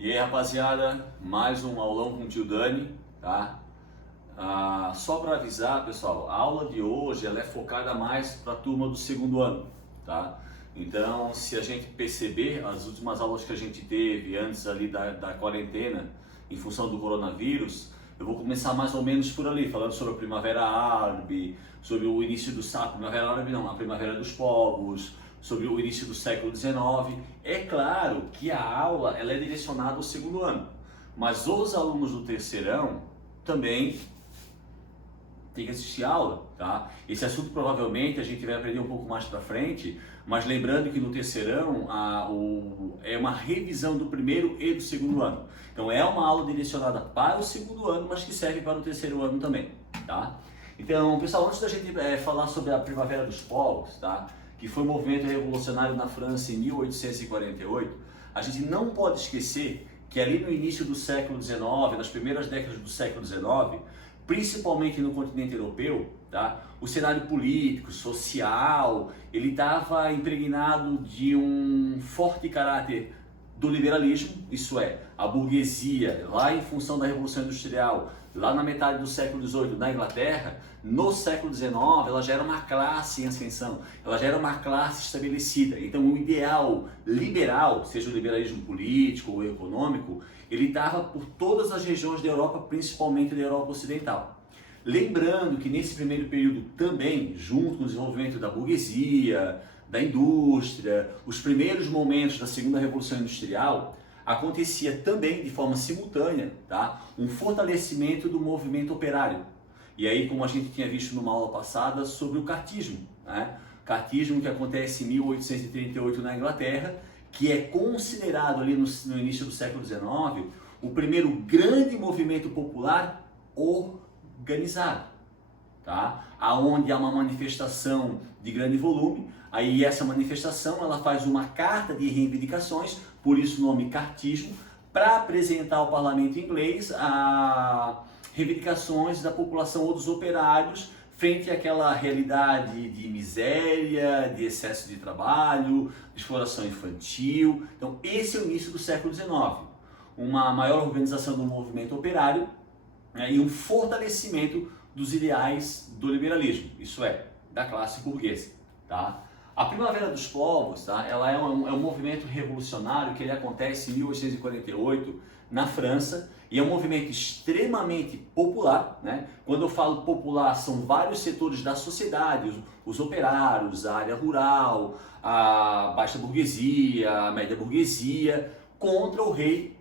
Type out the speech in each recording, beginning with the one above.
E aí, rapaziada, mais um aulão com o tio Dani, tá? Só para avisar, pessoal, a aula de hoje ela é focada mais para a turma do segundo ano, tá? Então, se a gente perceber, as últimas aulas que a gente teve antes ali da quarentena, em função do coronavírus, eu vou começar mais ou menos por ali, falando sobre a Primavera Árabe, sobre o início do século, Primavera Árabe não, a Primavera dos Povos, sobre o início do século XIX. É claro que a aula ela é direcionada ao segundo ano, mas os alunos do terceirão também tem que assistir a aula, tá? Esse assunto provavelmente a gente vai aprender um pouco mais para frente, mas lembrando que no terceirão é uma revisão do primeiro e do segundo ano. Então é uma aula direcionada para o segundo ano, mas que serve para o terceiro ano também, tá? Então, pessoal, antes da gente falar sobre a Primavera dos Povos, tá? Que foi um movimento revolucionário na França em 1848, a gente não pode esquecer que ali no início do século XIX, nas primeiras décadas do século XIX, principalmente no continente europeu, tá? O cenário político, social, ele estava impregnado de um forte caráter do liberalismo, isso é, a burguesia, lá em função da Revolução Industrial, lá na metade do século XVIII na Inglaterra, no século XIX ela já era uma classe em ascensão, ela já era uma classe estabelecida. Então o ideal liberal, seja o liberalismo político ou econômico, ele estava por todas as regiões da Europa, principalmente da Europa Ocidental. Lembrando que nesse primeiro período também, junto com o desenvolvimento da burguesia, da indústria, os primeiros momentos da segunda Revolução Industrial, acontecia também de forma simultânea, tá? Um fortalecimento do movimento operário. E aí, como a gente tinha visto numa aula passada, sobre o cartismo, né? Cartismo que acontece em 1838 na Inglaterra, que é considerado ali no início do século XIX o primeiro grande movimento popular organizado, tá? Aonde há uma manifestação de grande volume, aí essa manifestação ela faz uma carta de reivindicações, por isso o nome cartismo, para apresentar ao parlamento inglês as reivindicações da população ou dos operários frente àquela realidade de miséria, de excesso de trabalho, de exploração infantil. Então esse é o início do século XIX, uma maior organização do movimento operário, né, e um fortalecimento dos ideais do liberalismo, isso é, da classe burguesa, tá? A Primavera dos Povos, tá? Ela é um movimento revolucionário que ele acontece em 1848 na França e é um movimento extremamente popular, né? Quando eu falo popular, são vários setores da sociedade, os operários, a área rural, a baixa burguesia, a média burguesia, contra o rei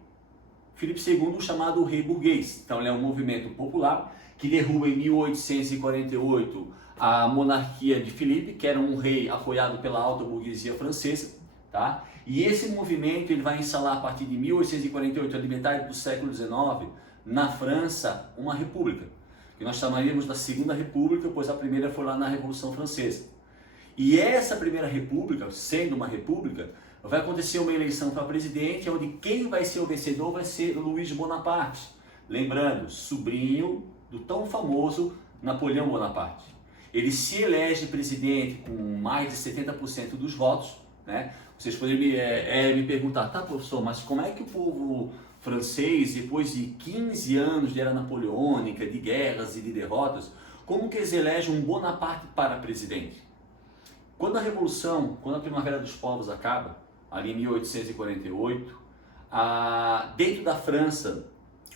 Filipe II, chamado Rei Burguês. Então ele é um movimento popular que derruba em 1848 a monarquia de Filipe, que era um rei apoiado pela alta burguesia francesa, tá? E esse movimento ele vai instalar a partir de 1848, a metade do século XIX, na França, uma república, que nós chamaríamos da Segunda República, pois a primeira foi lá na Revolução Francesa. E essa primeira república, sendo uma república, vai acontecer uma eleição para presidente, onde quem vai ser o vencedor vai ser Luís Bonaparte. Lembrando, sobrinho do tão famoso Napoleão Bonaparte. Ele se elege presidente com mais de 70% dos votos, né? Vocês poderiam me perguntar, tá, professor, mas como é que o povo francês, depois de 15 anos de era napoleônica, de guerras e de derrotas, como que eles elegem um Bonaparte para presidente? Quando a Revolução, quando a Primavera dos Povos acaba, ali em 1848, dentro da França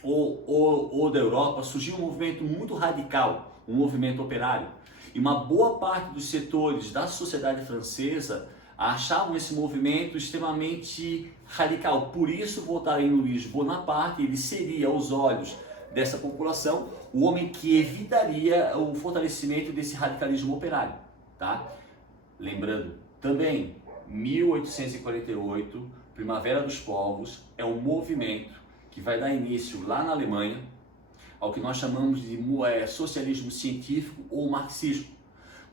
ou da Europa surgiu um movimento muito radical, um movimento operário. E uma boa parte dos setores da sociedade francesa achavam esse movimento extremamente radical. Por isso votaram em Luís Bonaparte. Ele seria, aos olhos dessa população, o homem que evitaria o fortalecimento desse radicalismo operário, tá? Lembrando também, 1848, Primavera dos Povos, é um movimento que vai dar início lá na Alemanha ao que nós chamamos de socialismo científico ou marxismo,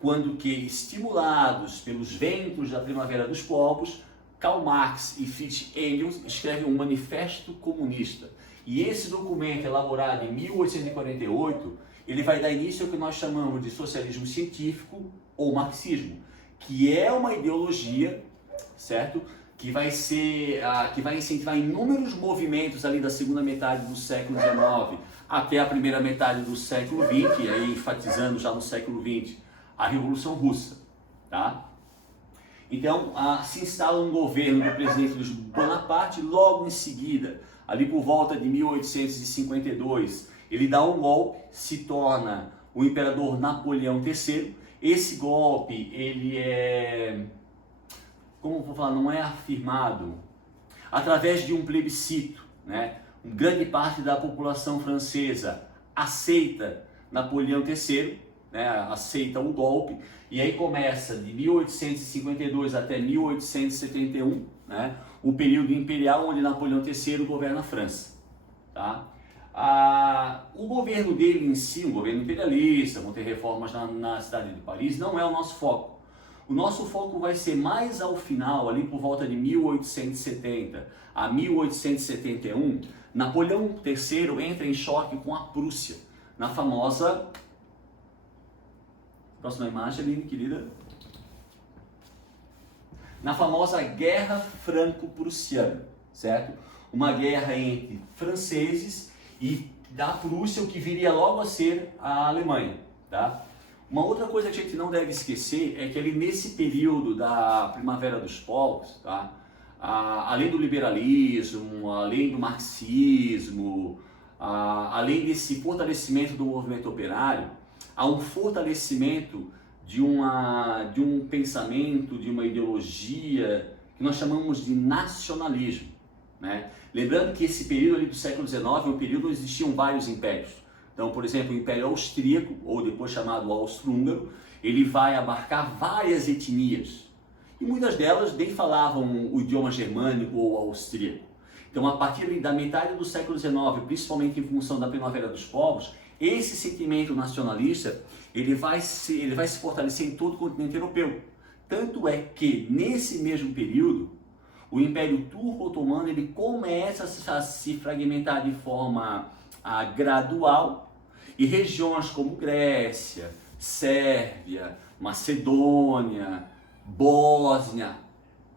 quando que, estimulados pelos ventos da Primavera dos Povos, Karl Marx e Friedrich Engels escrevem um manifesto comunista. E esse documento, elaborado em 1848, ele vai dar início ao que nós chamamos de socialismo científico ou marxismo, que é uma ideologia, certo, que vai incentivar inúmeros movimentos ali da segunda metade do século XIX até a primeira metade do século XX, e aí enfatizando já no século XX, a Revolução Russa, tá? Então, se instala um governo do presidente Luiz Bonaparte, logo em seguida, ali por volta de 1852, ele dá um golpe, se torna o imperador Napoleão III. Esse golpe, ele é, como vou falar, não é afirmado, através de um plebiscito, né? Grande parte da população francesa aceita Napoleão III, né? Aceita o golpe, e aí começa de 1852 até 1871, né? O período imperial onde Napoleão III governa a França, tá? O governo dele em si, um governo imperialista, vão ter reformas na cidade de Paris, não é o nosso foco. O nosso foco vai ser mais ao final, ali por volta de 1870 a 1871, Napoleão III entra em choque com a Prússia, na famosa... Próxima imagem, Aline, querida. Na famosa Guerra Franco-Prussiana, certo? Uma guerra entre franceses e da Prússia, o que viria logo a ser a Alemanha, tá? Uma outra coisa que a gente não deve esquecer é que ali nesse período da Primavera dos Povos, tá? Além do liberalismo, além do marxismo, além desse fortalecimento do movimento operário, há um fortalecimento de um pensamento, de uma ideologia que nós chamamos de nacionalismo, né? Lembrando que esse período ali do século XIX é um período onde existiam vários impérios. Então, por exemplo, o Império Austríaco, ou depois chamado Austro-Húngaro, ele vai abarcar várias etnias. E muitas delas nem falavam o idioma germânico ou austríaco. Então, a partir da metade do século XIX, principalmente em função da Primavera dos Povos, esse sentimento nacionalista ele vai se fortalecer em todo o continente europeu. Tanto é que, nesse mesmo período, o Império Turco-Otomano ele começa a se fragmentar de forma gradual, e regiões como Grécia, Sérvia, Macedônia, Bósnia,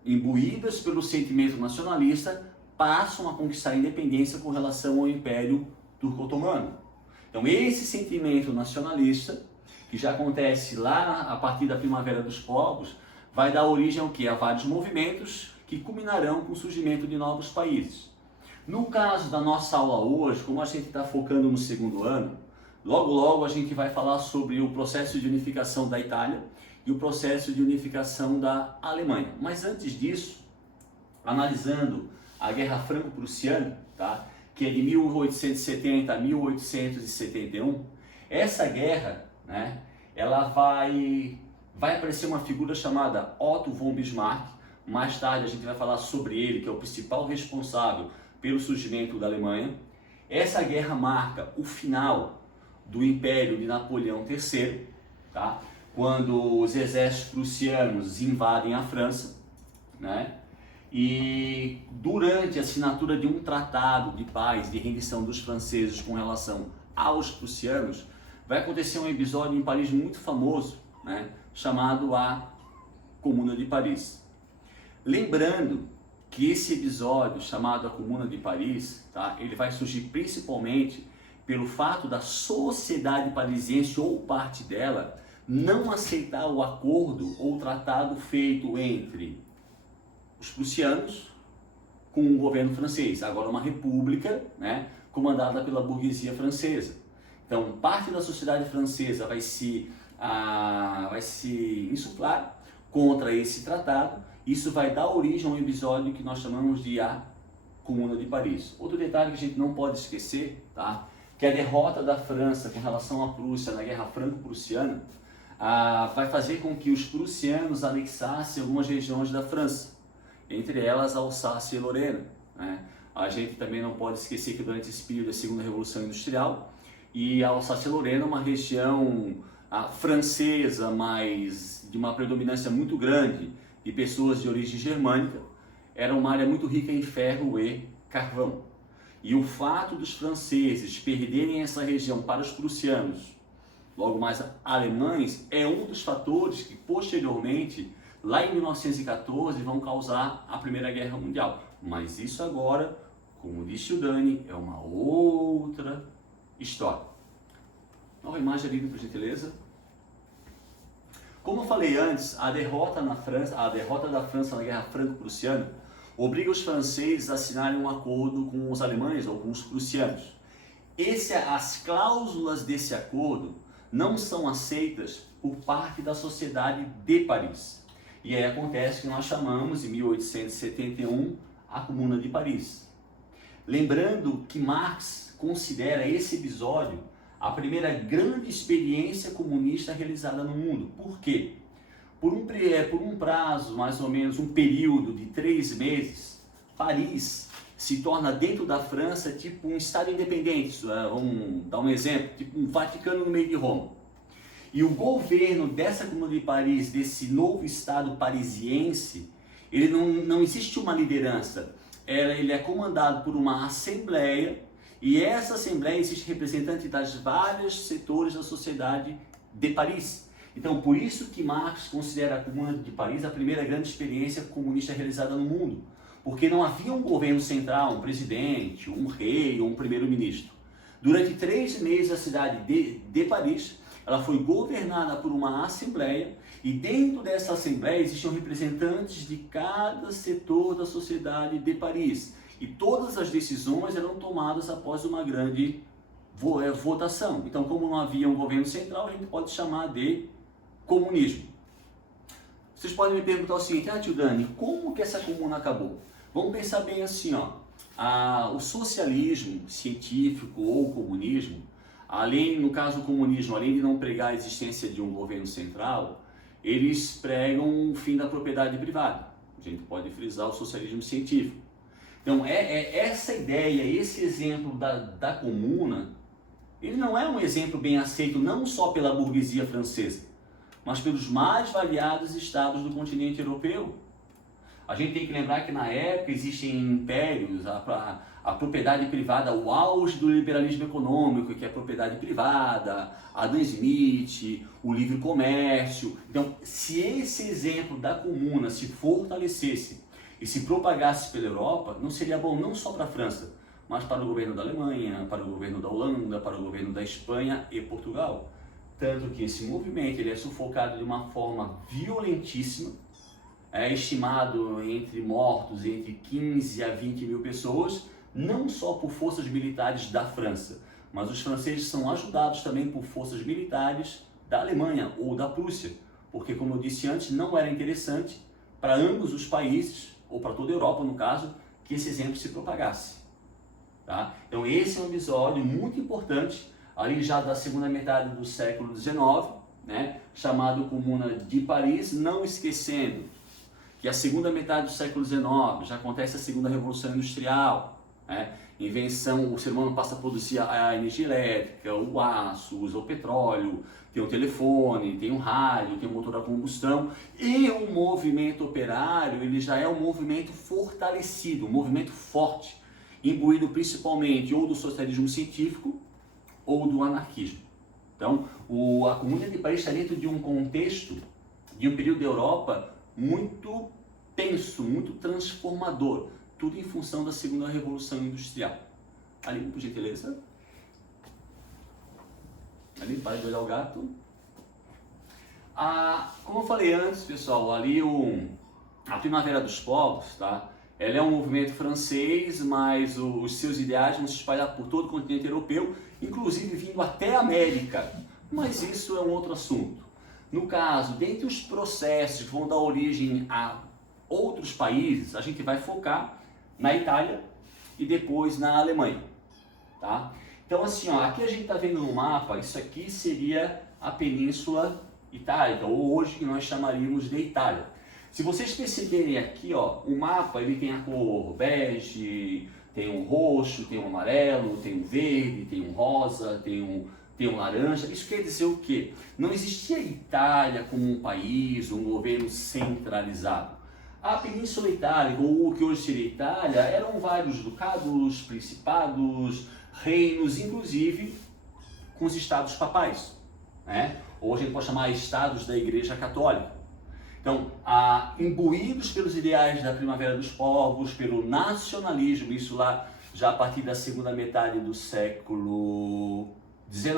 imbuídas pelo sentimento nacionalista, passam a conquistar a independência com relação ao Império Turco-Otomano. Então esse sentimento nacionalista, que já acontece lá a partir da Primavera dos Povos, vai dar origem ao quê? A vários movimentos que culminarão com o surgimento de novos países. No caso da nossa aula hoje, como a gente está focando no segundo ano, logo a gente vai falar sobre o processo de unificação da Itália e o processo de unificação da Alemanha. Mas antes disso, analisando a Guerra Franco-Prussiana, tá? Que é de 1870 a 1871, essa guerra, né, ela vai aparecer uma figura chamada Otto von Bismarck. Mais tarde a gente vai falar sobre ele, que é o principal responsável pelo surgimento da Alemanha. Essa guerra marca o final do Império de Napoleão III, tá? Quando os exércitos prussianos invadem a França, né? E durante a assinatura de um tratado de paz, de rendição dos franceses com relação aos prussianos, vai acontecer um episódio em Paris muito famoso, né? Chamado a Comuna de Paris. Lembrando que esse episódio chamado a Comuna de Paris, tá? Ele vai surgir principalmente pelo fato da sociedade parisiense ou parte dela não aceitar o acordo ou tratado feito entre os prussianos com o governo francês, agora uma república, né, comandada pela burguesia francesa. Então, parte da sociedade francesa vai se insuflar contra esse tratado. Isso vai dar origem a um episódio que nós chamamos de a Comuna de Paris. Outro detalhe que a gente não pode esquecer, tá, que a derrota da França com relação à Prússia na Guerra Franco-Prussiana vai fazer com que os prussianos anexassem algumas regiões da França, entre elas Alsácia e Lorena, né? A gente também não pode esquecer que durante esse período da Segunda Revolução Industrial, e a Alsácia e Lorena é uma região francesa, mas de uma predominância muito grande de pessoas de origem germânica, era uma área muito rica em ferro e carvão. E o fato dos franceses perderem essa região para os prussianos, logo mais alemães, é um dos fatores que posteriormente lá em 1914 vão causar a Primeira Guerra Mundial. Mas isso agora, como disse o Dani, é uma outra história. Nova imagem ali, por gentileza. Como eu falei antes, a derrota da França na Guerra Franco-Prussiana obriga os franceses a assinarem um acordo com os alemães ou com os prussianos. As cláusulas desse acordo não são aceitas por parte da sociedade de Paris. E aí acontece o que nós chamamos, em 1871, a Comuna de Paris. Lembrando que Marx considera esse episódio a primeira grande experiência comunista realizada no mundo. Por quê? Por um prazo, mais ou menos um período de 3 meses, Paris se torna dentro da França tipo um estado independente. Vamos dar um exemplo, tipo um Vaticano no meio de Roma. E o governo dessa Comuna de Paris, desse novo estado parisiense, ele não existe uma liderança. Ele é comandado por uma assembleia, e essa assembleia existe representante das vários setores da sociedade de Paris. Então, por isso que Marx considera a Comuna de Paris a primeira grande experiência comunista realizada no mundo. Porque não havia um governo central, um presidente, um rei ou um primeiro-ministro. Durante 3 meses, a cidade de Paris, ela foi governada por uma assembleia, e dentro dessa assembleia existiam representantes de cada setor da sociedade de Paris. E todas as decisões eram tomadas após uma grande votação. Então, como não havia um governo central, a gente pode chamar de comunismo. Vocês podem me perguntar o seguinte: tio Dani, como que essa comuna acabou? Vamos pensar bem assim, ó. O socialismo científico ou comunismo, no caso do comunismo, além de não pregar a existência de um governo central, eles pregam o fim da propriedade privada. A gente pode frisar o socialismo científico. Então, essa ideia, esse exemplo da comuna, ele não é um exemplo bem aceito não só pela burguesia francesa, mas pelos mais variados estados do continente europeu. A gente tem que lembrar que na época existem impérios, a propriedade privada, o auge do liberalismo econômico, que é a propriedade privada, Adam Smith, o livre comércio. Então, se esse exemplo da comuna se fortalecesse e se propagasse pela Europa, não seria bom não só para a França, mas para o governo da Alemanha, para o governo da Holanda, para o governo da Espanha e Portugal. Tanto que esse movimento ele é sufocado de uma forma violentíssima, é estimado entre mortos entre 15 a 20 mil pessoas, não só por forças militares da França, mas os franceses são ajudados também por forças militares da Alemanha ou da Prússia, porque, como eu disse antes, não era interessante para ambos os países, ou para toda a Europa no caso, que esse exemplo se propagasse. Tá? Então esse é um episódio muito importante, ali já da segunda metade do século XIX, né, chamado Comuna de Paris, não esquecendo que a segunda metade do século XIX já acontece a segunda revolução industrial, né? O ser humano passa a produzir a energia elétrica, o aço, usa o petróleo, tem o telefone, tem o rádio, tem o motor a combustão, e o movimento operário ele já é um movimento fortalecido, um movimento forte, imbuído principalmente ou do socialismo científico ou do anarquismo. Então, a Comuna de Paris está dentro de um contexto, de um período da Europa muito tenso, muito transformador, tudo em função da segunda revolução industrial. Ali, por gentileza. Ali, para de olhar o gato. Como eu falei antes, pessoal, ali a Primavera dos Povos, tá? Ela é um movimento francês, mas os seus ideais vão se espalhar por todo o continente europeu, inclusive vindo até a América. Mas isso é um outro assunto. No caso, dentre os processos que vão dar origem a outros países, a gente vai focar na Itália e depois na Alemanha, tá? Então assim, aqui a gente está vendo no mapa, isso aqui seria a Península Itálica, ou hoje que nós chamaríamos de Itália. Se vocês perceberem aqui, o mapa ele tem a cor bege, tem um roxo, tem um amarelo, tem um verde, tem um rosa, tem um laranja. Isso quer dizer o quê? Não existia Itália como um país, um governo centralizado. A Península Itálica, ou o que hoje seria Itália, eram vários ducados, principados, reinos, inclusive com os estados papais, né? Ou a gente pode chamar estados da Igreja Católica. Então, imbuídos pelos ideais da Primavera dos Povos, pelo nacionalismo, isso lá já a partir da segunda metade do século XIX,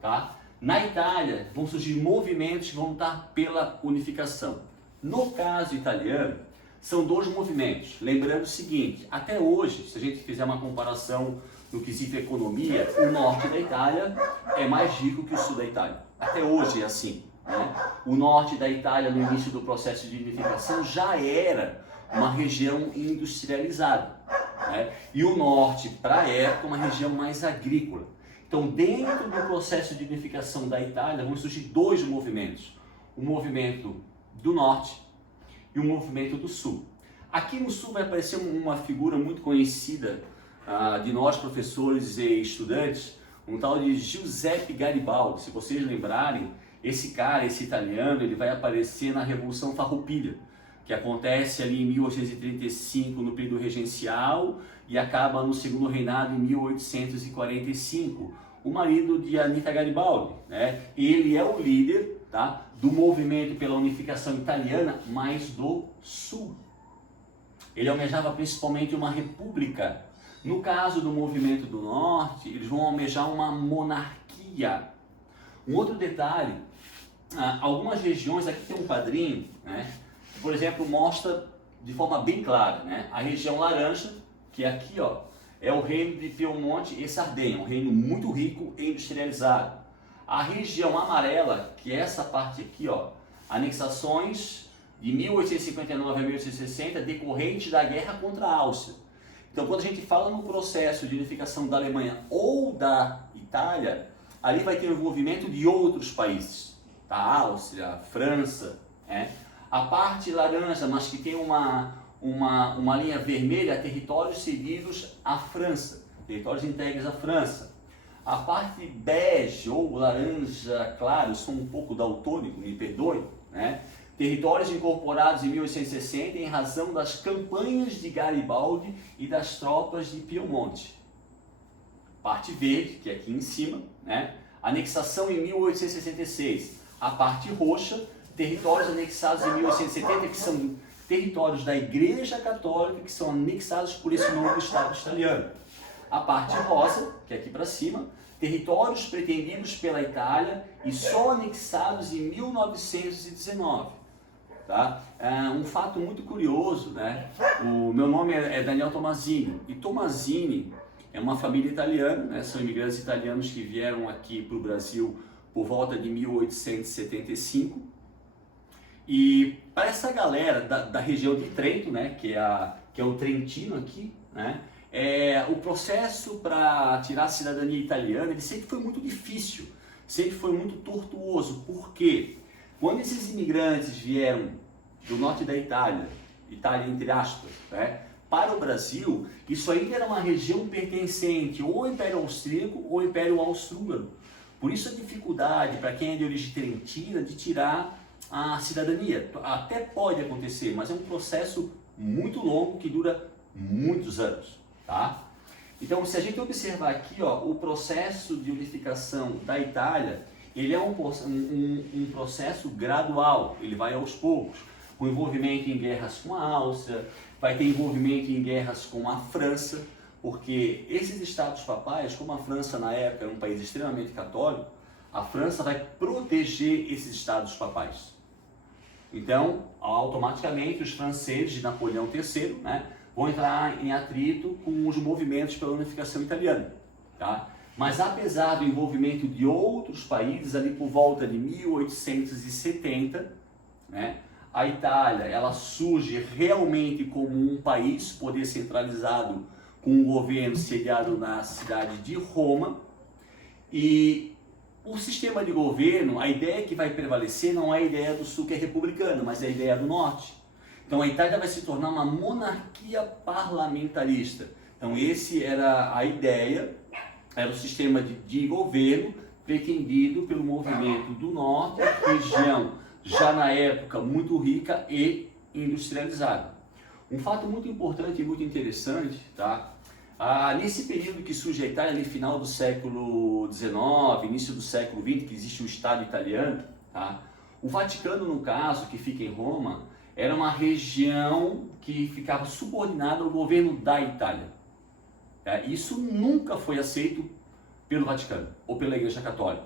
tá? Na Itália vão surgir movimentos que vão estar pela unificação. No caso italiano, são dois movimentos. Lembrando o seguinte, até hoje, se a gente fizer uma comparação no quesito economia, o norte da Itália é mais rico que o sul da Itália. Até hoje é assim, né? O norte da Itália, no início do processo de unificação, já era uma região industrializada, né? E o norte, para a época, uma região mais agrícola. Então, dentro do processo de unificação da Itália, vão surgir dois movimentos. O movimento do norte e o movimento do sul. Aqui no sul vai aparecer uma figura muito conhecida de nós, professores e estudantes, um tal de Giuseppe Garibaldi. Se vocês lembrarem, esse cara, esse italiano, ele vai aparecer na Revolução Farroupilha, que acontece ali em 1835, no período regencial, e acaba no segundo reinado em 1845. O marido de Anita Garibaldi, né? Ele é o líder, tá, do movimento pela unificação italiana, mas do sul. Ele almejava principalmente uma república. No caso do movimento do norte, eles vão almejar uma monarquia. Um outro detalhe, algumas regiões, aqui tem um quadrinho, né, que, por exemplo, mostra de forma bem clara, né, a região laranja, que é aqui, ó, é o reino de Piemonte e Sardenha, um reino muito rico e industrializado. A região amarela, que é essa parte aqui, ó, anexações de 1859 a 1860, decorrentes da guerra contra a Áustria. Então, quando a gente fala no processo de unificação da Alemanha ou da Itália, ali vai ter o envolvimento de outros países, da Áustria, a França, né? A parte laranja, mas que tem uma linha vermelha, territórios cedidos à França, territórios entregues à França. A parte bege ou laranja claro, sou um pouco daltônico, me perdoe, né? Territórios incorporados em 1860 em razão das campanhas de Garibaldi e das tropas de Piemonte. Parte verde, que é aqui em cima, né? Anexação em 1866. A parte roxa, territórios anexados em 1870, que são territórios da Igreja Católica, que são anexados por esse novo Estado italiano. A parte rosa, que é aqui para cima, territórios pretendidos pela Itália e só anexados em 1919. Tá? Um fato muito curioso, né? O meu nome é Daniel Tommasini, e Tommasini é uma família italiana, né? São imigrantes italianos que vieram aqui para o Brasil por volta de 1875. E para essa galera da região de Trento, né? que é o Trentino aqui, né? O processo para tirar a cidadania italiana, ele sempre foi muito difícil, sempre foi muito tortuoso. Por quê? Quando esses imigrantes vieram do norte da Itália entre aspas, né, para o Brasil, isso ainda era uma região pertencente ou ao Império Austríaco ou ao Império Austro-Húngaro. Por isso a dificuldade para quem é de origem trentina de tirar a cidadania. Até pode acontecer, mas é um processo muito longo que dura muitos anos. Tá? Então, se a gente observar aqui, ó, o processo de unificação da Itália, ele é um processo gradual, ele vai aos poucos, com envolvimento em guerras com a Áustria, vai ter envolvimento em guerras com a França, porque esses estados papais, como a França na época era um país extremamente católico, a França vai proteger esses estados papais. Então, automaticamente, os franceses de Napoleão III, né, vão entrar em atrito com os movimentos pela unificação italiana. Tá? Mas apesar do envolvimento de outros países, ali por volta de 1870, né, a Itália ela surge realmente como um país, poder centralizado, com um governo sediado na cidade de Roma. E o sistema de governo, a ideia que vai prevalecer não é a ideia do sul, que é republicana, mas é a ideia do norte. Então a Itália vai se tornar uma monarquia parlamentarista. Então esse era a ideia, era o sistema de governo pretendido pelo movimento do norte, região já na época muito rica e industrializada. Um fato muito importante e muito interessante, tá? Nesse período que surge a Itália, no final do século XIX, início do século XX, que existe o Estado italiano, tá? O Vaticano, no caso, que fica em Roma, era uma região que ficava subordinada ao governo da Itália. Isso nunca foi aceito pelo Vaticano ou pela Igreja Católica.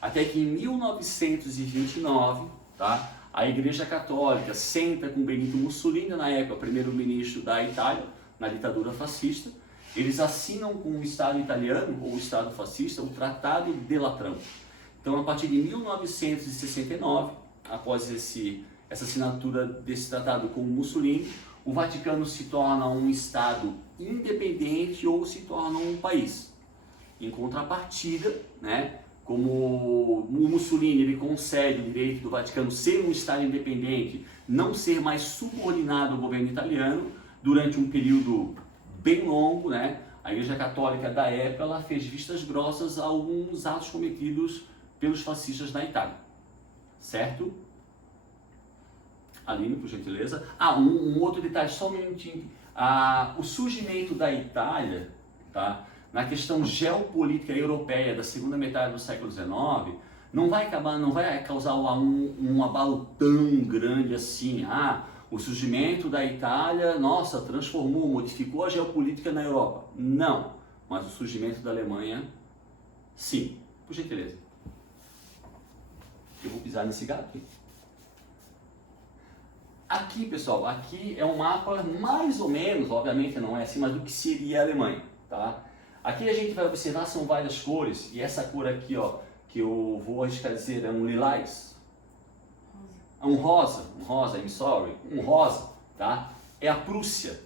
Até que em 1929, tá, a Igreja Católica senta com Benito Mussolini, na época primeiro-ministro da Itália, na ditadura fascista. Eles assinam com o Estado italiano ou o Estado fascista o Tratado de Latrão. Então, a partir de 1969, após essa assinatura desse tratado com Mussolini, o Vaticano se torna um Estado independente ou se torna um país. Em contrapartida, né, como o Mussolini ele concede o direito do Vaticano ser um Estado independente, não ser mais subordinado ao governo italiano, durante um período bem longo, né, a Igreja Católica da época ela fez vistas grossas a alguns atos cometidos pelos fascistas na Itália, certo? Aline, por gentileza. Um outro detalhe, só um minutinho. O surgimento da Itália, tá, na questão geopolítica europeia da segunda metade do século XIX, não vai causar um abalo tão grande assim. O surgimento da Itália, nossa, transformou, modificou a geopolítica na Europa. Não, mas o surgimento da Alemanha, sim. Por gentileza. Eu vou pisar nesse gato aqui. Aqui, pessoal, aqui é um mapa mais ou menos, obviamente não é assim, mas do que seria a Alemanha, tá? Aqui a gente vai observar são várias cores, e essa cor aqui, ó, que eu vou arriscar dizer, é um lilás. Um rosa, I'm sorry, um rosa, tá? É a Prússia.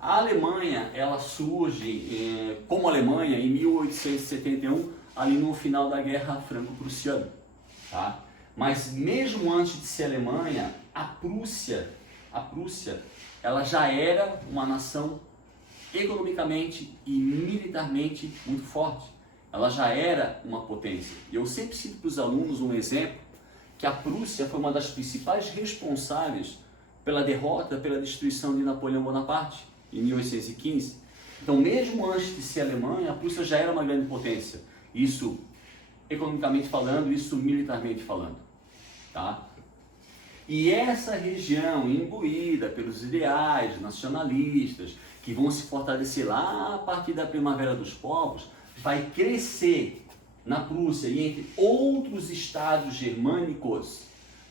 A Alemanha, ela surge como Alemanha em 1871, ali no final da Guerra Franco-Prussiana, tá? Mas mesmo antes de ser Alemanha, a Prússia, ela já era uma nação economicamente e militarmente muito forte. Ela já era uma potência. E eu sempre cito para os alunos um exemplo, que a Prússia foi uma das principais responsáveis pela derrota, pela destruição de Napoleão Bonaparte, em 1815. Então, mesmo antes de ser Alemanha, a Prússia já era uma grande potência. Isso economicamente falando, isso militarmente falando. Tá? E essa região imbuída pelos ideais nacionalistas, que vão se fortalecer lá a partir da Primavera dos Povos, vai crescer na Prússia e entre outros estados germânicos,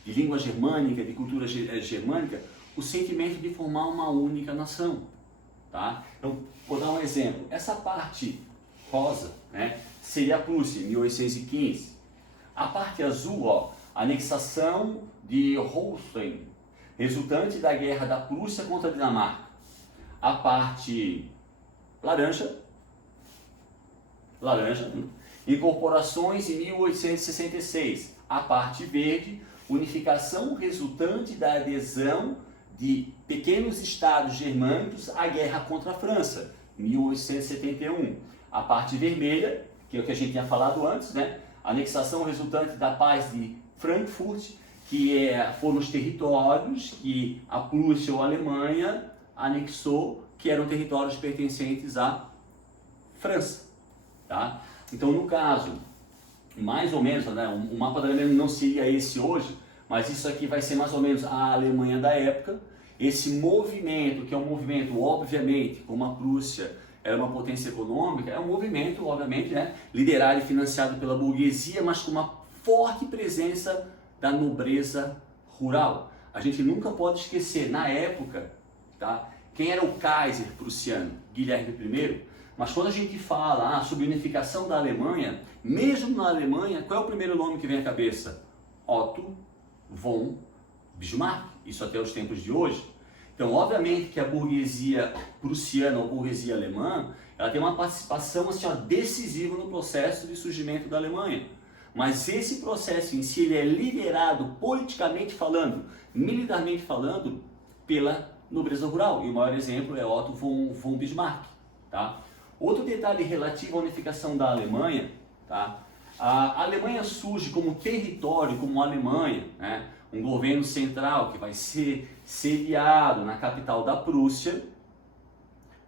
de língua germânica, de cultura germânica, o sentimento de formar uma única nação. Tá? Então, vou dar um exemplo. Essa parte rosa, né, seria a Prússia, em 1815. A parte azul, ó, anexação de Holstein, resultante da guerra da Prússia contra a Dinamarca. A parte laranja, incorporações em 1866. A parte verde, unificação resultante da adesão de pequenos estados germânicos à guerra contra a França, 1871. A parte vermelha, que é o que a gente tinha falado antes, né? Anexação resultante da paz de Frankfurt, que foram os territórios que a Prússia ou a Alemanha anexou, que eram territórios pertencentes à França. Tá? Então, no caso, mais ou menos, né, o mapa da Alemanha não seria esse hoje, mas isso aqui vai ser mais ou menos a Alemanha da época. Esse movimento, que é um movimento, obviamente, como a Prússia era uma potência econômica, é um movimento, obviamente, né, liderado e financiado pela burguesia, mas com uma forte presença da nobreza rural. A gente nunca pode esquecer, na época, tá, quem era o Kaiser prussiano? Guilherme I. Mas quando a gente fala sobre a unificação da Alemanha, mesmo na Alemanha, qual é o primeiro nome que vem à cabeça? Otto von Bismarck, isso até os tempos de hoje. Então, obviamente que a burguesia prussiana ou burguesia alemã, ela tem uma participação assim, decisiva no processo de surgimento da Alemanha. Mas esse processo em si ele é liderado politicamente falando, militarmente falando, pela nobreza rural. E o maior exemplo é Otto von Bismarck. Tá? Outro detalhe relativo à unificação da Alemanha, tá? A Alemanha surge como território, como Alemanha, né? Um governo central que vai ser sediado na capital da Prússia.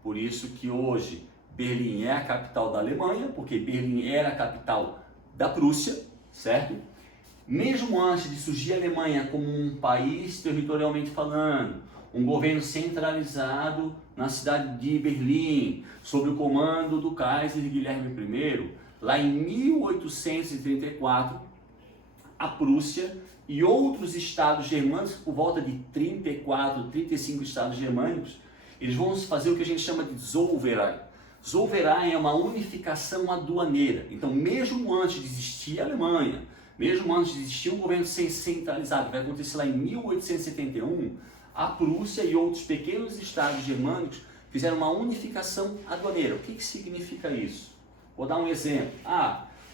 Por isso que hoje Berlim é a capital da Alemanha, porque Berlim era a capital da Prússia, certo? Mesmo antes de surgir a Alemanha como um país territorialmente falando, um governo centralizado na cidade de Berlim, sob o comando do Kaiser Guilherme I, lá em 1834, a Prússia e outros estados germânicos, por volta de 34, 35 estados germânicos, eles vão fazer o que a gente chama de Zollverein. Zollverein é uma unificação aduaneira. Então, mesmo antes de existir a Alemanha, mesmo antes de existir um governo centralizado, vai acontecer lá em 1871, a Prússia e outros pequenos estados germânicos fizeram uma unificação aduaneira. O que significa isso? Vou dar um exemplo.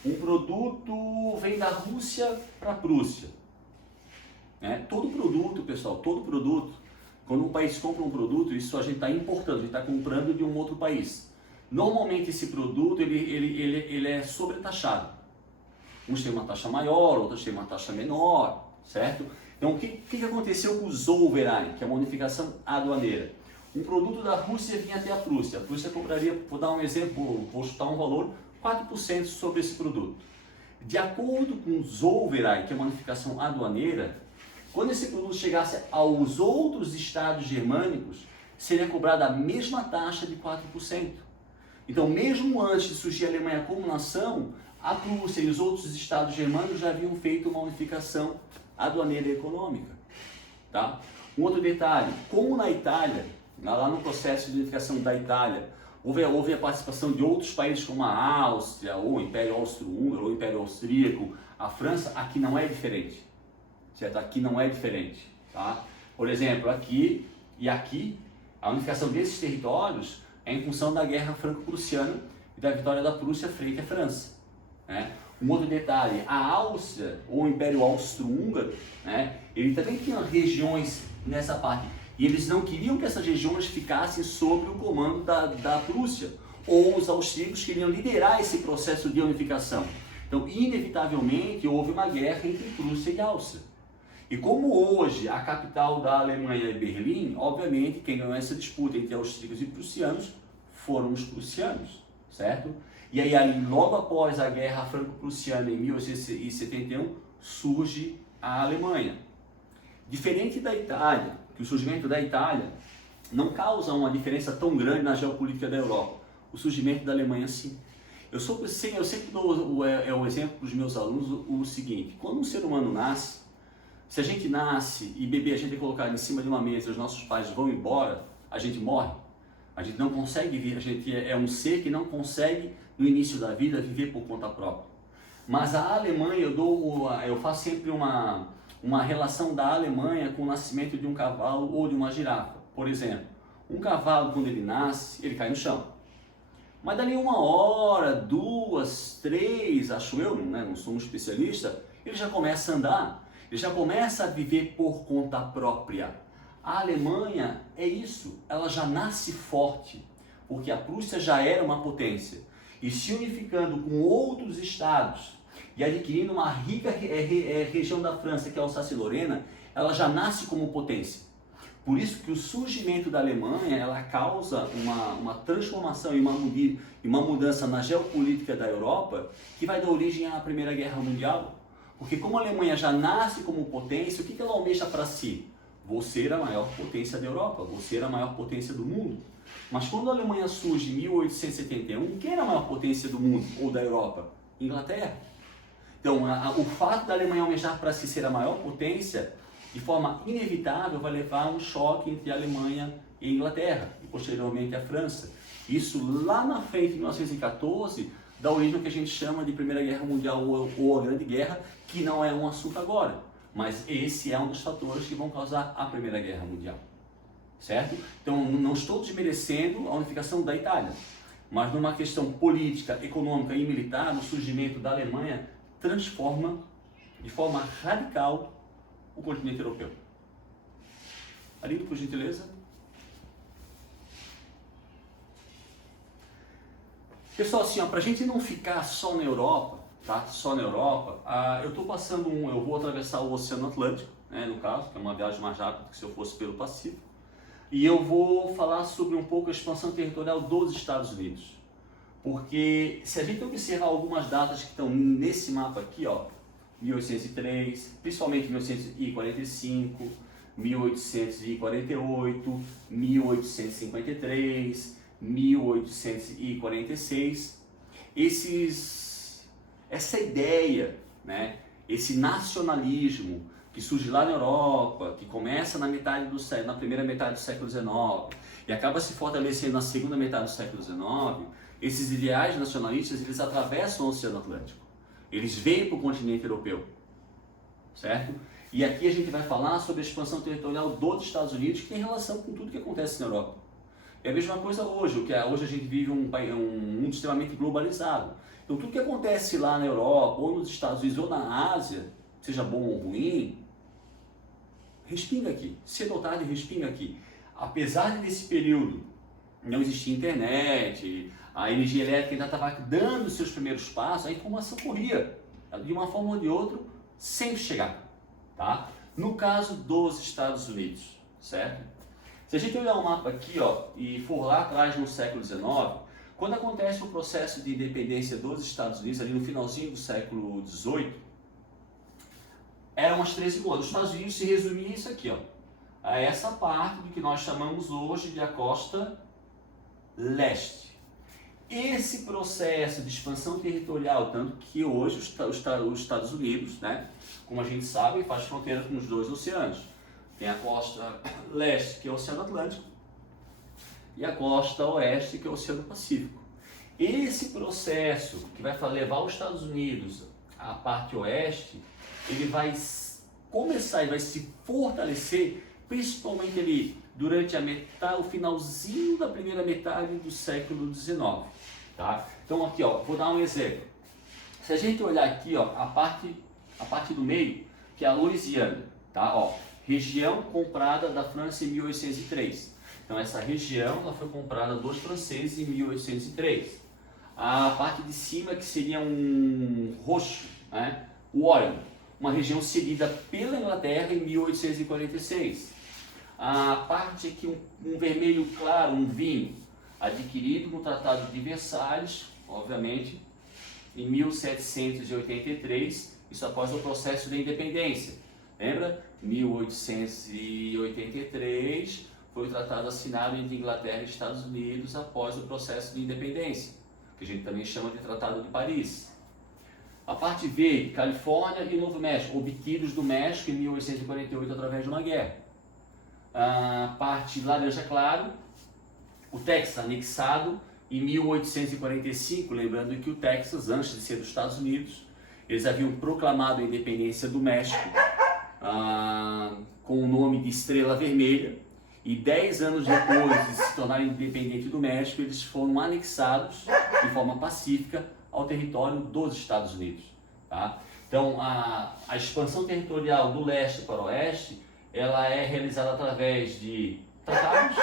Um produto vem da Rússia para a Prússia. Todo produto, pessoal, todo produto, quando um país compra um produto, isso a gente está importando, a gente está comprando de um outro país. Normalmente esse produto ele é sobretaxado. Uns têm uma taxa maior, outros têm uma taxa menor, certo? Então o que aconteceu com o Zollverein, que é uma unificação aduaneira? Um produto da Rússia vinha até a Prússia cobraria, vou dar um exemplo, vou chutar um valor, 4% sobre esse produto. De acordo com o Zollverein, que é uma unificação aduaneira, quando esse produto chegasse aos outros estados germânicos, seria cobrada a mesma taxa de 4%. Então, mesmo antes de surgir a Alemanha como nação, a Prússia e os outros estados germânicos já haviam feito uma unificação aduaneira e econômica. Tá? Um outro detalhe, como na Itália, lá no processo de unificação da Itália, houve a participação de outros países como a Áustria, ou o Império Austro-Húngaro, ou o Império Austríaco, a França, aqui não é diferente. Certo? Aqui não é diferente. Tá? Por exemplo, aqui e aqui, a unificação desses territórios é em função da Guerra Franco-Prussiana e da vitória da Prússia frente à França. Um outro detalhe, a Áustria, ou o Império Austro-Húngaro, ele também tinha regiões nessa parte, e eles não queriam que essas regiões ficassem sob o comando da Prússia, ou os austríacos queriam liderar esse processo de unificação. Então, inevitavelmente, houve uma guerra entre Prússia e Áustria. E como hoje a capital da Alemanha é Berlim, obviamente quem ganhou essa disputa entre austríacos e prussianos foram os prussianos, certo? E aí logo após a Guerra Franco-Prussiana em 1871, surge a Alemanha. Diferente da Itália, que o surgimento da Itália não causa uma diferença tão grande na geopolítica da Europa. O surgimento da Alemanha, sim. Eu sempre dou o exemplo para os meus alunos o seguinte: quando um ser humano nasce, se a gente nasce e bebê a gente é colocado em cima de uma mesa e os nossos pais vão embora, a gente morre. A gente não consegue viver, a gente é um ser que não consegue, no início da vida, viver por conta própria. Mas a Alemanha, eu faço sempre uma relação da Alemanha com o nascimento de um cavalo ou de uma girafa. Por exemplo, um cavalo, quando ele nasce, ele cai no chão. Mas dali 1 hora, 2, 3, acho eu, não sou um especialista, ele já começa a andar, ele já começa a viver por conta própria. A Alemanha é isso, ela já nasce forte, porque a Prússia já era uma potência, e se unificando com outros estados e adquirindo uma rica região da França, que é a Alsácia-Lorena, ela já nasce como potência. Por isso que o surgimento da Alemanha, ela causa uma transformação e uma mudança na geopolítica da Europa, que vai dar origem à Primeira Guerra Mundial. Porque como a Alemanha já nasce como potência, o que ela almeja para si? Vou ser a maior potência da Europa, vou ser a maior potência do mundo. Mas quando a Alemanha surge em 1871, quem era a maior potência do mundo ou da Europa? Inglaterra. Então, o fato da Alemanha almejar para si ser a maior potência, de forma inevitável, vai levar a um choque entre a Alemanha e a Inglaterra, e posteriormente a França. Isso lá na frente, em 1914, dá origem ao que a gente chama de Primeira Guerra Mundial ou a Grande Guerra, que não é um assunto agora. Mas esse é um dos fatores que vão causar a Primeira Guerra Mundial, certo? Então, não estou desmerecendo a unificação da Itália, mas numa questão política, econômica e militar, o surgimento da Alemanha transforma de forma radical o continente europeu. Aline, por gentileza. Pessoal, assim, para a gente não ficar só na Europa, tá? Só na Europa, eu estou passando eu vou atravessar o Oceano Atlântico, no caso, que é uma viagem mais rápida que se eu fosse pelo Pacífico, e eu vou falar sobre um pouco a expansão territorial dos Estados Unidos, porque se a gente observar algumas datas que estão nesse mapa aqui, ó, 1803, principalmente 1845, 1848, 1853, 1846. Essa ideia, né, esse nacionalismo que surge lá na Europa, que começa na primeira metade do século XIX e acaba se fortalecendo na segunda metade do século XIX, esses ideais nacionalistas, eles atravessam o Oceano Atlântico. Eles vêm para o continente europeu, certo? E aqui a gente vai falar sobre a expansão territorial dos Estados Unidos, que tem relação com tudo que acontece na Europa. É a mesma coisa hoje, hoje a gente vive um mundo extremamente globalizado. Então tudo que acontece lá na Europa, ou nos Estados Unidos, ou na Ásia, seja bom ou ruim, respinga aqui, cedo ou tarde respinga aqui. Apesar de nesse período não existir internet, a energia elétrica ainda estava dando seus primeiros passos, a informação corria, de uma forma ou de outra, sempre chegar, tá? No caso dos Estados Unidos, certo? Se a gente olhar o mapa aqui, ó, e for lá atrás no século XIX, quando acontece o processo de independência dos Estados Unidos, ali no finalzinho do século XVIII, eram as 13 colônias. Os Estados Unidos se resumia isso aqui, ó, a essa parte do que nós chamamos hoje de a costa leste. Esse processo de expansão territorial, tanto que hoje os Estados Unidos, né, como a gente sabe, faz fronteira com os dois oceanos. Tem a costa leste, que é o Oceano Atlântico, e a costa oeste, que é o Oceano Pacífico. Esse processo que vai levar os Estados Unidos à parte oeste, ele vai começar e vai se fortalecer, principalmente ali durante o finalzinho da primeira metade do século XIX, tá? Então aqui, ó, vou dar um exemplo. Se a gente olhar aqui, ó, a parte do meio, que é a Louisiana, tá? Ó, região comprada da França em 1803. Então essa região ela foi comprada dos franceses em 1803. A parte de cima, que seria um roxo, né? O Oregon, uma região cedida pela Inglaterra em 1846. A parte aqui, um vermelho claro, um vinho, adquirido no Tratado de Versalhes, obviamente, em 1783, isso após o processo da independência. Lembra? 1883 foi o tratado assinado entre Inglaterra e Estados Unidos após o processo de independência, que a gente também chama de Tratado de Paris. A parte verde, Califórnia e Novo México, obtidos do México em 1848 através de uma guerra. A parte laranja claro, o Texas anexado em 1845, lembrando que o Texas, antes de ser dos Estados Unidos, eles haviam proclamado a independência do México com o nome de Estrela Vermelha, e 10 anos depois de se tornarem independentes do México, eles foram anexados de forma pacífica ao território dos Estados Unidos, tá? Então a expansão territorial do leste para o oeste, ela é realizada através de tratados,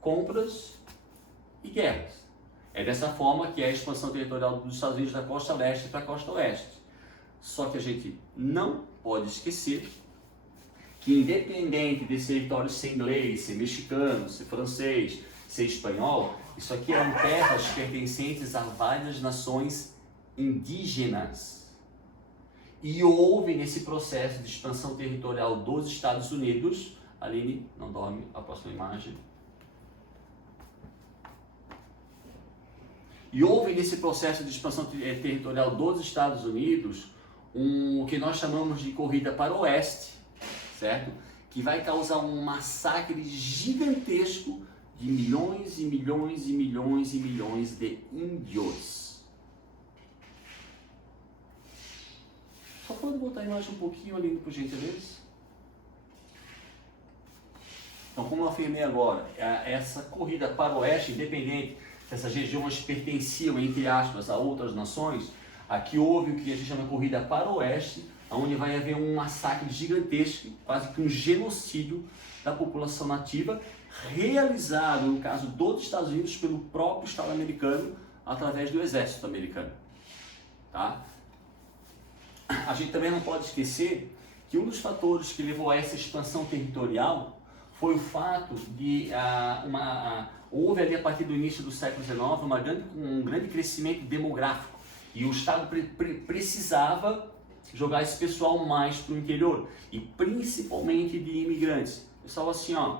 compras e guerras. É dessa forma que é a expansão territorial dos Estados Unidos da costa leste para a costa oeste. Só que a gente não pode esquecer que, independente desse território ser inglês, ser mexicano, ser francês, ser espanhol, isso aqui eram terras pertencentes a várias nações indígenas. E houve nesse processo de expansão territorial dos Estados Unidos, Aline, não dorme, a próxima imagem. E houve nesse processo de expansão territorial dos Estados Unidos o que nós chamamos de corrida para o oeste, certo? Que vai causar um massacre gigantesco de milhões e milhões e milhões e milhões de índios. Só pode botar a imagem um pouquinho ali, por gentileza? Então, como eu afirmei agora, essa corrida para o oeste, independente se essas regiões pertenciam, entre aspas, a outras nações, aqui houve o que a gente chama de corrida para o oeste, onde vai haver um massacre gigantesco, quase que um genocídio da população nativa, realizado, no caso dos Estados Unidos, pelo próprio Estado americano, através do exército americano. Tá? A gente também não pode esquecer que um dos fatores que levou a essa expansão territorial foi o fato de houve ali a partir do início do século XIX um grande crescimento demográfico, e o Estado precisava jogar esse pessoal mais para o interior, e principalmente de imigrantes. Pessoal, assim, ó,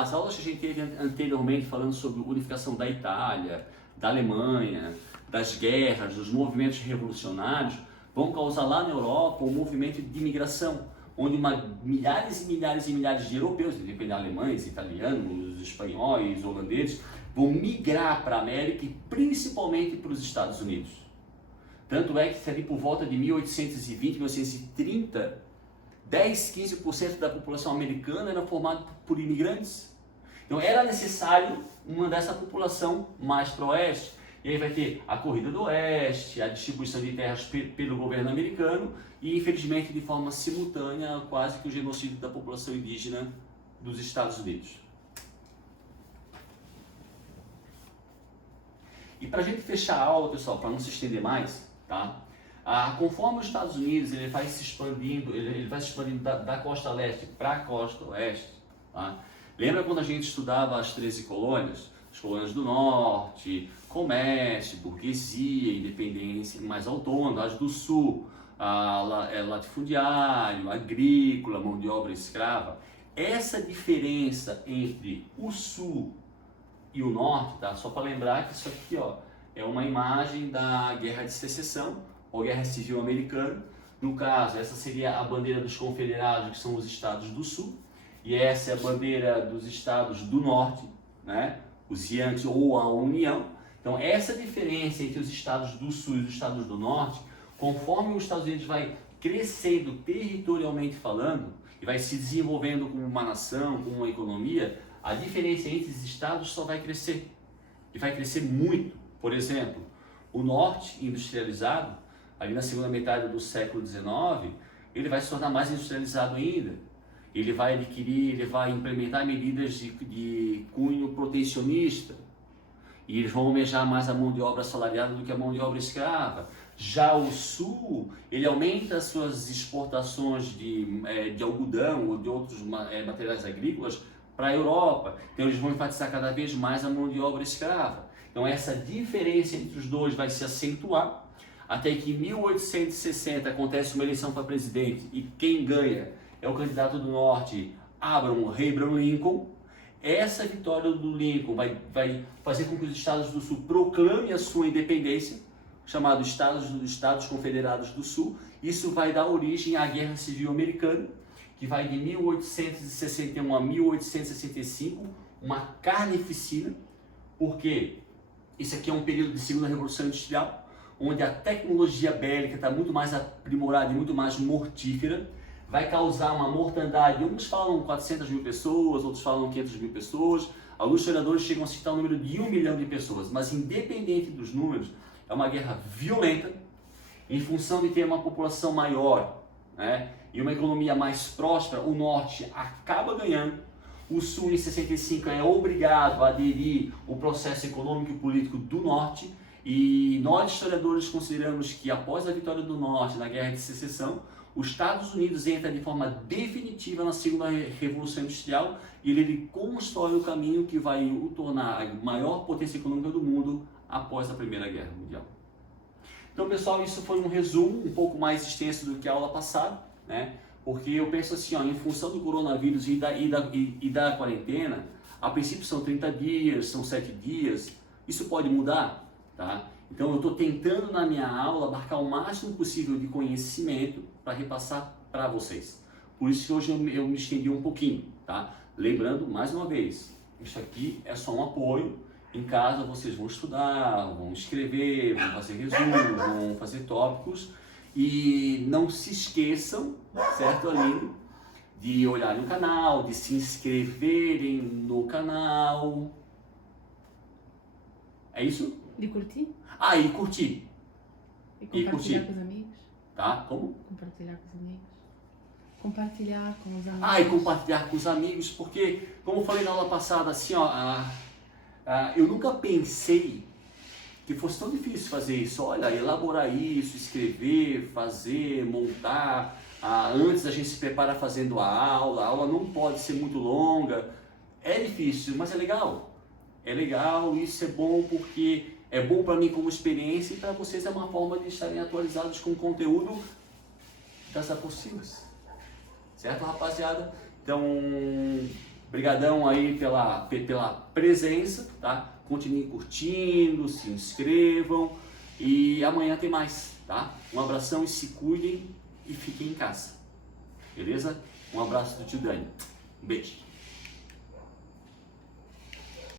as aulas que a gente teve anteriormente falando sobre unificação da Itália, da Alemanha, das guerras, dos movimentos revolucionários, vão causar lá na Europa um movimento de imigração, onde milhares e milhares e milhares de europeus, dependendo de alemães, italianos, espanhóis, holandeses, vão migrar para a América e principalmente para os Estados Unidos. Tanto é que ali por volta de 1820, 1830, 10, 15% da população americana era formada por imigrantes. Então era necessário mandar essa população mais para o oeste. E aí vai ter a corrida do oeste, a distribuição de terras pelo governo americano e, infelizmente, de forma simultânea, quase que o genocídio da população indígena dos Estados Unidos. E para a gente fechar a aula, pessoal, para não se estender mais, tá? Conforme os Estados Unidos ele vai se expandindo, ele vai se expandindo da costa leste para a costa oeste, tá? Lembra quando a gente estudava as 13 colônias? As colônias do norte, comércio, burguesia, independência mais autônoma, as do sul, latifundiário, agrícola, mão de obra escrava. Essa diferença entre o sul e o norte, tá? Só para lembrar que isso aqui, ó, é uma imagem da Guerra de Secessão, ou Guerra Civil Americana. No caso, essa seria a bandeira dos confederados, que são os estados do sul, e essa é a bandeira dos estados do norte, né? Os Yankees ou a União. Então, essa diferença entre os estados do sul e os estados do norte, conforme os Estados Unidos vai crescendo territorialmente falando, e vai se desenvolvendo como uma nação, como uma economia, a diferença entre os estados só vai crescer. E vai crescer muito. Por exemplo, o norte industrializado, ali na segunda metade do século XIX, ele vai se tornar mais industrializado ainda. Ele vai implementar medidas de cunho protecionista. E eles vão almejar mais a mão de obra assalariada do que a mão de obra escrava. Já o sul, ele aumenta as suas exportações de algodão ou de outros materiais agrícolas para a Europa. Então eles vão enfatizar cada vez mais a mão de obra escrava. Então essa diferença entre os dois vai se acentuar, até que em 1860 acontece uma eleição para presidente e quem ganha é o candidato do norte, Abraham Lincoln. Essa vitória do Lincoln vai fazer com que os estados do sul proclamem a sua independência, chamado Estados Confederados do Sul. Isso vai dar origem à Guerra Civil Americana, que vai de 1861 a 1865, uma carnificina, porque isso aqui é um período de segunda revolução industrial, onde a tecnologia bélica está muito mais aprimorada e muito mais mortífera, vai causar uma mortandade. Uns falam 400 mil pessoas, outros falam 500 mil pessoas, alguns historiadores chegam a citar o número de 1 milhão de pessoas, mas independente dos números, é uma guerra violenta, em função de ter uma população maior, né, e uma economia mais próspera. O norte acaba ganhando, o sul em 65 é obrigado a aderir ao processo econômico e político do norte, e nós historiadores consideramos que após a vitória do norte na Guerra de Secessão, os Estados Unidos entra de forma definitiva na segunda revolução industrial e ele constrói o caminho que vai o tornar a maior potência econômica do mundo após a Primeira Guerra Mundial. Então, pessoal, isso foi um resumo um pouco mais extenso do que a aula passada, né? Porque eu penso assim, ó, em função do coronavírus e da quarentena, a princípio são 30 dias, são 7 dias, isso pode mudar, tá? Então eu estou tentando na minha aula abarcar o máximo possível de conhecimento para repassar para vocês. Por isso que hoje eu me estendi um pouquinho, tá? Lembrando, mais uma vez, isso aqui é só um apoio. Em casa vocês vão estudar, vão escrever, vão fazer resumos, vão fazer tópicos. E não se esqueçam, certo, Aline, de olharem o canal, de se inscreverem no canal. É isso? De curtir. E curtir. E compartilhar com os amigos. Tá? Como? Compartilhar com os amigos. Compartilhar com os amigos. E compartilhar com os amigos, porque, como eu falei na aula passada, assim, ó, eu nunca pensei que fosse tão difícil fazer isso. Olha, elaborar isso, escrever, fazer, montar. Antes a gente se prepara fazendo a aula não pode ser muito longa. É difícil, mas é legal. é legal, isso é bom porque é bom para mim como experiência e para vocês é uma forma de estarem atualizados com o conteúdo das apostilas. Certo, rapaziada? Então, brigadão aí pela presença, tá? Continuem curtindo, se inscrevam e amanhã tem mais, tá? Um abração e se cuidem e fiquem em casa. Beleza? Um abraço do tio Dani. Um beijo.